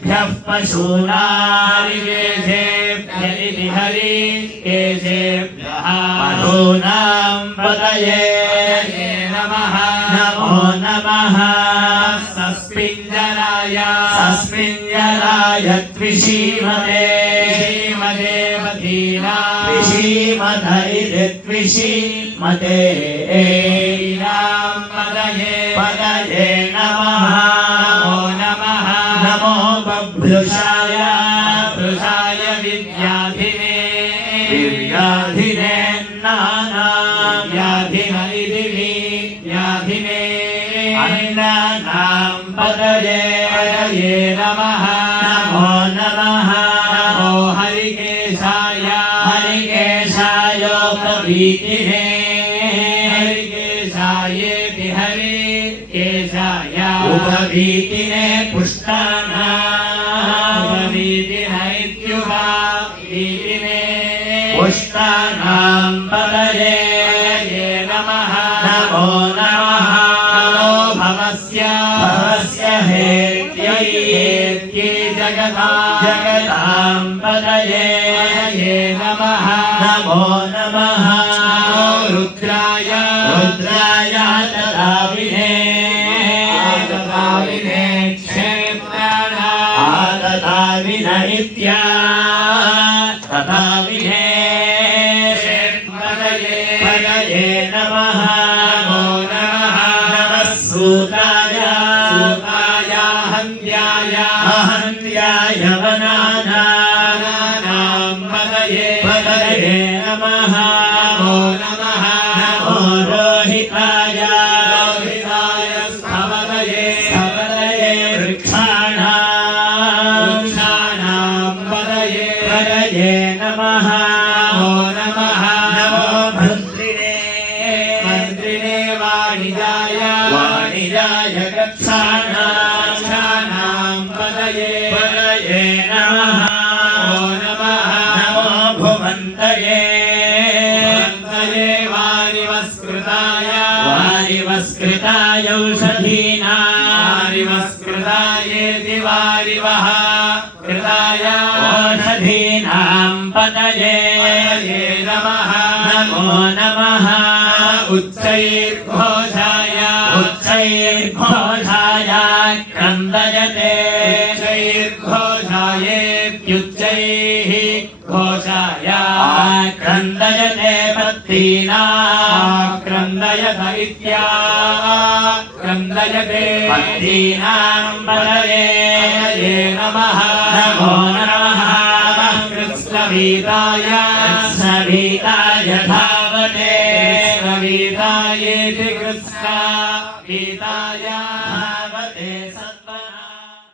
हरिकेशेभ्यः पशूनारिकेशेभ्य इति हरिकेशेभ्यः पशूनां पतये नमः नमो नमः सस्मिञ्जराय द्विषीमते द्विषीमत इति द्विषीमते पदये नमः नमो बभ्रुषाय विद्याधिने नानाव्याधिन इति व्याधिने अन्नानां पदये नमः नमो हरिकेशायोपवीतिने हरिकेशायेति हरिकेशाय उपवीतिने पुष्टानां पुष्टानां पदये नमः नमो भवस्य हेत्यै जगतां पदये नमः नमो रुद्राय तदाविने क्षेत्राणाविन इत्या तदाविने पदये नमः नमः सूताय हन्त्याय वनानां पदये नमः नमो रोहिताय स्थवदये वृक्षाणां पदये नमः नमो भद्रिणे वाणिजाय गच्छाणां पदये नमः नमो भुवन्तये वारिवस्कृताय औषधीनारिवस्कृतायेति वारिवः कृताय औषधीनां पदये नमः नमः उच्चैर्घोषाय क्रन्दयते उच्चैर्घोषायेत्युच्चैः घोषाय क्रन्दयते पत्नीना क्रन्दयत इत्या क्रन्दयते पत्नीनां पदये नमः नमो कृष्णवीताय धावते कृष्णवीतायेति कृष्णवीताय धावते